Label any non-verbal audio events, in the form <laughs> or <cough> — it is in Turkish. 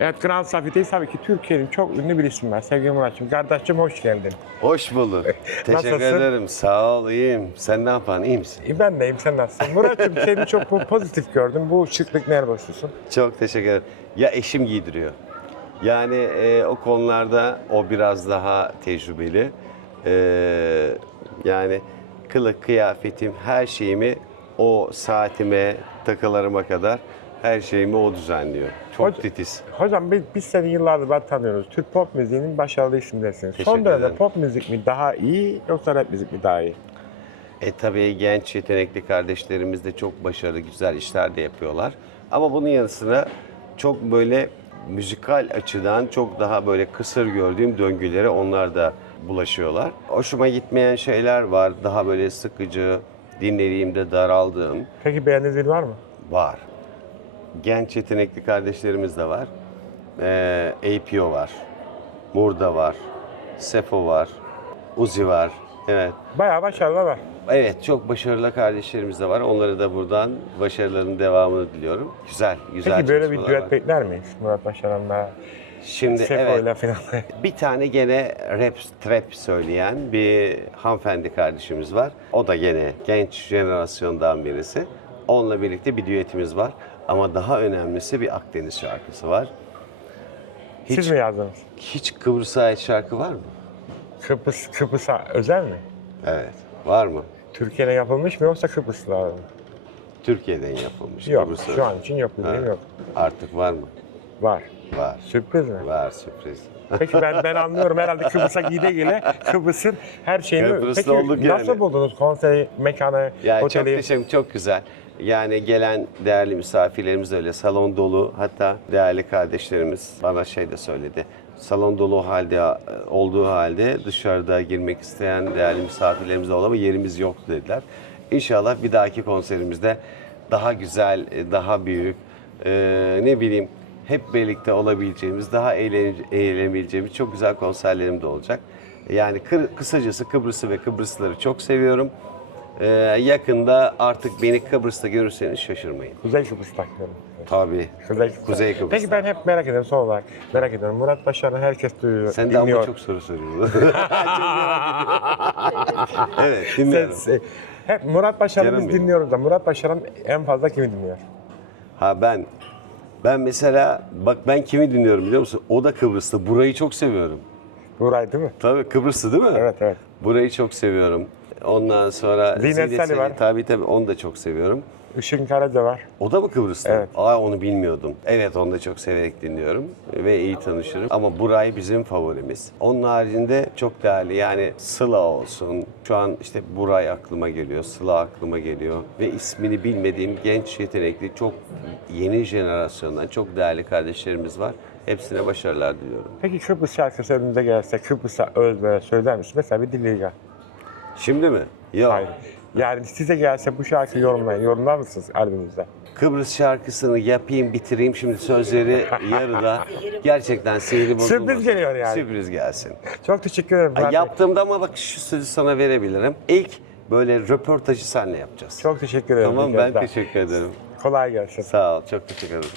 Evet Grand Safi'deyiz tabii ki Türkiye'nin çok ünlü bir isim var. Sevgili Murat'cığım. Kardeşim hoş geldin. Hoş bulduk. <laughs> Teşekkür Nasılsın? ederim. Sağ ol, iyiyim. Sen ne yapan, iyi misin? İyi, Ben deyim sen nasılsın? Murat'cığım seni <laughs> çok po- pozitif gördüm. Bu şıklık neye borçlusun? Çok teşekkür ederim. Ya eşim giydiriyor. Yani e, o konularda o biraz daha tecrübeli. E, yani kılık, kıyafetim, her şeyimi o saatime, takılarıma kadar her şeyimi o düzenliyor. Çok Hoca- titiz. Hocam biz, biz seni yıllardır ben tanıyoruz. Türk pop müziğinin başarılı isimlerisin. Son Teşekkür dönemde ederim. pop müzik mi daha iyi yoksa rap müzik mi daha iyi? E tabii genç yetenekli kardeşlerimiz de çok başarılı güzel işler de yapıyorlar. Ama bunun yanı sıra çok böyle müzikal açıdan çok daha böyle kısır gördüğüm döngülere onlar da bulaşıyorlar. Hoşuma gitmeyen şeyler var. Daha böyle sıkıcı, dinlediğimde daraldığım Peki beğendiğiniz biri var mı? var. Genç yetenekli kardeşlerimiz de var. Ee, APO var. Murda var. Sefo var. Uzi var. Evet. Bayağı başarılı var. Evet çok başarılı kardeşlerimiz de var. Onlara da buradan başarıların devamını diliyorum. Güzel, güzel Peki böyle bir düet var. bekler miyiz? Murat Başaran'la, Şimdi Sefo'yla evet falan. <laughs> bir tane gene rap, trap söyleyen bir hanımefendi kardeşimiz var. O da gene genç jenerasyondan birisi. Onunla birlikte bir düetimiz var. Ama daha önemlisi bir Akdeniz şarkısı var. Hiç, Siz mi yazdınız? hiç Kıbrıs'a ait şarkı var mı? Kıbrıs, Kıbrıs'a özel mi? Evet. Var mı? Türkiye'de yapılmış mı yoksa Kıbrıs'ta mı? Türkiye'den yapılmış. Yok, Kıbrıs'a. şu an için Ha. yok. Artık var mı? Var. Var. Sürpriz mi? Var sürpriz. Peki ben ben anlıyorum herhalde Kıbrıs'a gide gele Kıbrıs'ın her şeyini... Kıbrıs'ta Peki olduk nasıl yani. buldunuz konseri, mekanı, Ya çok oteli? teşekkür, çok güzel. Yani gelen değerli misafirlerimiz öyle. Salon dolu. Hatta değerli kardeşlerimiz bana şey de söyledi. Salon dolu halde olduğu halde dışarıda girmek isteyen değerli misafirlerimiz de oldu ama yerimiz yok dediler. İnşallah bir dahaki konserimizde daha güzel, daha büyük, e, ne bileyim hep birlikte olabileceğimiz, daha eğlen, eğlenebileceğimiz çok güzel konserlerim de olacak. Yani kı- kısacası Kıbrıs'ı ve Kıbrıslıları çok seviyorum. Ee, yakında artık beni Kıbrıs'ta görürseniz şaşırmayın. Kuzey Kıbrıs'ta diyorum. Tabii. Kuzey Kıbrıs. Kuzey Kıbrıs'ta. Peki ben hep merak ediyorum son olarak. Merak ediyorum. Murat Başaran'ı herkes duyuyor, Sen de dinliyor. ama çok soru soruyorsun. <laughs> evet dinliyorum. Sen- hep Murat Başaran'ı Canım biz benim. dinliyoruz da Murat Başaran en fazla kimi dinliyor? Ha ben ben mesela bak ben kimi dinliyorum biliyor musun? O da Kıbrıs'ta. Burayı çok seviyorum. Buray değil mi? Tabii Kıbrıs'ta değil mi? Evet evet. Burayı çok seviyorum. Ondan sonra Zinet var. Tabii tabii onu da çok seviyorum. Işın Karaca var. O da mı Kıbrıs'ta? Evet. Aa onu bilmiyordum. Evet onu da çok severek dinliyorum ve iyi tanışırım. Ama Buray bizim favorimiz. Onun haricinde çok değerli yani Sıla olsun. Şu an işte Buray aklıma geliyor, Sıla aklıma geliyor. Ve ismini bilmediğim genç yetenekli çok yeni jenerasyondan çok değerli kardeşlerimiz var. Hepsine başarılar diliyorum. Peki Kıbrıs şarkısı önünüze gelse Kıbrıs'a öz böyle söyler misin? Mesela bir dinleyici. Şimdi mi? Yok. Hayır. Yani size gelse bu şarkıyı yorumlayın. Yorumlar mısınız albümünüzde? Kıbrıs şarkısını yapayım, bitireyim. Şimdi sözleri yarıda. Gerçekten sihri bozulmasın. Sürpriz geliyor yani. Sürpriz gelsin. Çok teşekkür ederim. Ay, Murat Bey. Yaptığımda ama bak şu sözü sana verebilirim. İlk böyle röportajı seninle yapacağız. Çok teşekkür ederim. Tamam ben daha. teşekkür ederim. Kolay gelsin. Sağ ol çok teşekkür ederim.